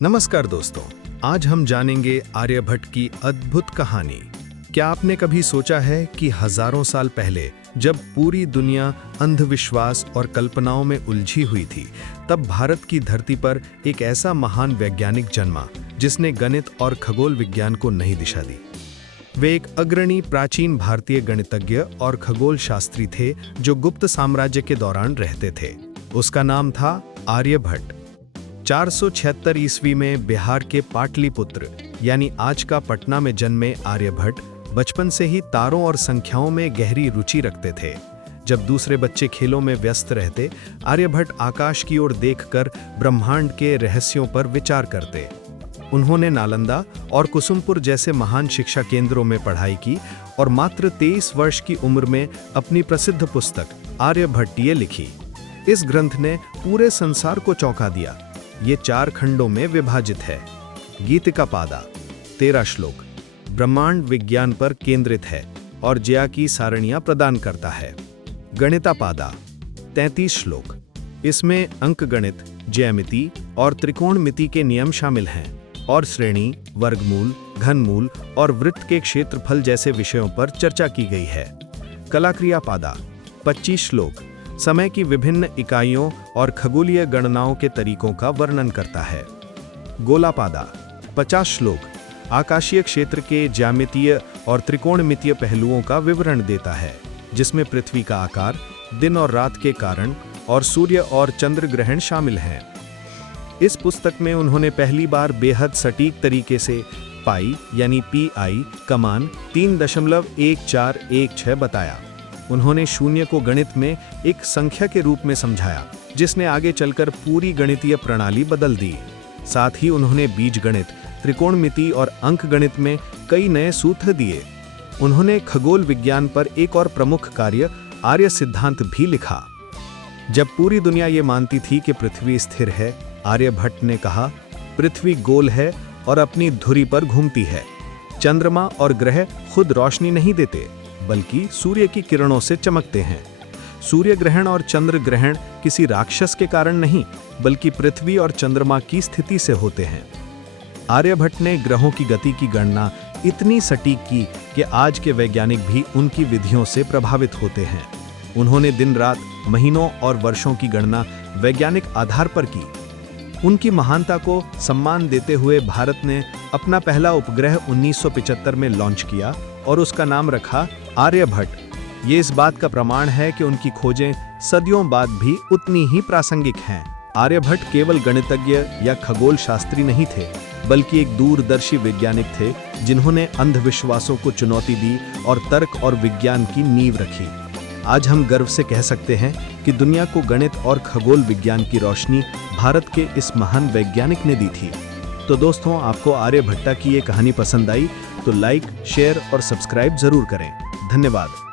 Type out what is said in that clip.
नमस्कार दोस्तों, आज हम जानेंगे आर्यभट्ट की अद्भुत कहानी। क्या आपने कभी सोचा है कि हजारों साल पहले जब पूरी दुनिया अंधविश्वास और कल्पनाओं में उलझी हुई थी, तब भारत की धरती पर एक ऐसा महान वैज्ञानिक जन्मा जिसने गणित और खगोल विज्ञान को नई दिशा दी। वे एक अग्रणी प्राचीन भारतीय गणितज्ञ और खगोल शास्त्री थे जो गुप्त साम्राज्य के दौरान रहते थे। उसका नाम था आर्यभट्ट। 476 ईस्वी में बिहार के पाटलिपुत्र यानी आज का पटना में जन्मे आर्यभट्ट बचपन से ही तारों और संख्याओं में गहरी रुचि रखते थे। जब दूसरे बच्चे खेलों में व्यस्त रहते, आर्यभट्ट आकाश की ओर देखकर ब्रह्मांड के रहस्यों पर विचार करते। उन्होंने नालंदा और कुसुमपुर जैसे महान शिक्षा केंद्रों में पढ़ाई की और मात्र 23 वर्ष की उम्र में अपनी प्रसिद्ध पुस्तक आर्यभट्टीय लिखी। इस ग्रंथ ने पूरे संसार को चौंका दिया। ये 4 खंडों में विभाजित है। गीतिका पादा 13 श्लोक ब्रह्मांड विज्ञान पर केंद्रित है और ज्या की सारणियां प्रदान करता है। गणिता पादा 33 श्लोक, इसमें अंकगणित, ज्यामिति और त्रिकोणमिति के नियम शामिल हैं और श्रेणी, वर्गमूल, घनमूल और वृत्त के क्षेत्रफल जैसे विषयों पर चर्चा की गई है। कलाक्रिया पादा 25 श्लोक, समय की विभिन्न इकाइयों और खगोलीय गणनाओं के तरीकों का वर्णन करता है। गोलापादा 50 श्लोक, आकाशीय क्षेत्र के ज्यामितीय और त्रिकोणमितीय पहलुओं का विवरण देता है, जिसमें पृथ्वी का आकार, दिन और रात के कारण और सूर्य और चंद्र ग्रहण शामिल हैं। इस पुस्तक में उन्होंने पहली बार बेहद सटीक तरीके से पाई यानी पीआई कमान 3.1416 बताया। उन्होंने शून्य को गणित में एक संख्या के रूप में समझाया, जिसने आगे चलकर पूरी गणितीय प्रणाली बदल दी। साथ ही उन्होंने बीजगणित, त्रिकोणमिति और अंकगणित में कई नए सूत्र दिए। उन्होंने खगोल विज्ञान पर एक और प्रमुख कार्य आर्य सिद्धांत भी लिखा। जब पूरी दुनिया ये मानती थी कि पृथ्वी स्थिर है, आर्यभट्ट ने कहा, पृथ्वी गोल है और अपनी धुरी पर घूमती है। चंद्रमा और ग्रह खुद रोशनी नहीं देते, बल्कि सूर्य की किरणों से चमकते हैं। सूर्य ग्रहण और चंद्र ग्रहण किसी राक्षस के कारण नहीं, बल्कि पृथ्वी और चंद्रमा की स्थिति से होते हैं। आर्यभट्ट ने ग्रहों की गति की गणना इतनी सटीक की कि आज के वैज्ञानिक भी उनकी विधियों से प्रभावित होते हैं। उन्होंने दिन रात, महीनों और वर्षों की गणना वैज्ञानिक आधार पर की। उनकी महानता को सम्मान देते हुए भारत ने अपना पहला उपग्रह 1975 में लॉन्च किया और उसका नाम रखा आर्यभट्ट। ये इस बात का प्रमाण है कि उनकी खोजें सदियों बाद भी उतनी ही प्रासंगिक हैं। आर्यभट्ट केवल गणितज्ञ या खगोल शास्त्री नहीं थे, बल्कि एक दूरदर्शी वैज्ञानिक थे जिन्होंने अंधविश्वासों को चुनौती दी और तर्क और विज्ञान की नींव रखी। आज हम गर्व से कह सकते हैं कि दुनिया को गणित और खगोल विज्ञान की रोशनी भारत के इस महान वैज्ञानिक ने दी थी। तो दोस्तों, आपको आर्यभट्ट की ये कहानी पसंद आई तो लाइक, शेयर और सब्सक्राइब जरूर करें। धन्यवाद।